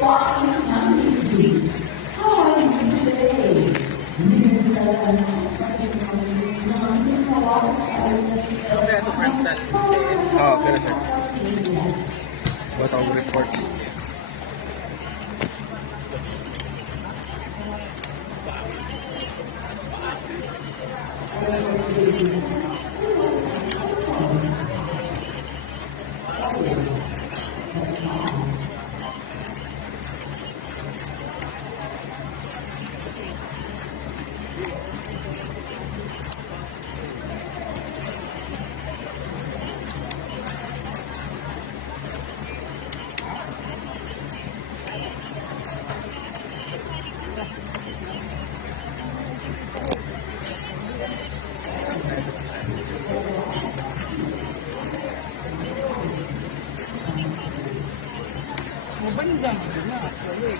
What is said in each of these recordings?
Walking Amazing. How are you today? Kompleto rental stay. Oo, pero sir. Basta ako report. Mabandang ito na actually.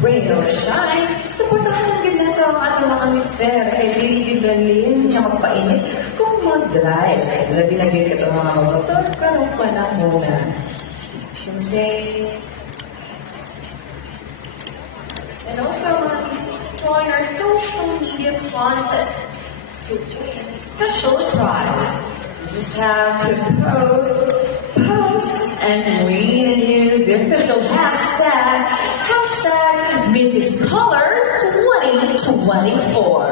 Rain or shine, supportahan ng ginagawa ang ating mga mister kay Lily Galin na magpainit kung mag-drive. Labi lang din ito mga motor, pero panahon na. Say, and also join our social media contest to win a special prize. You just have to post, and win and use the official hashtag Mrs. Color 2024.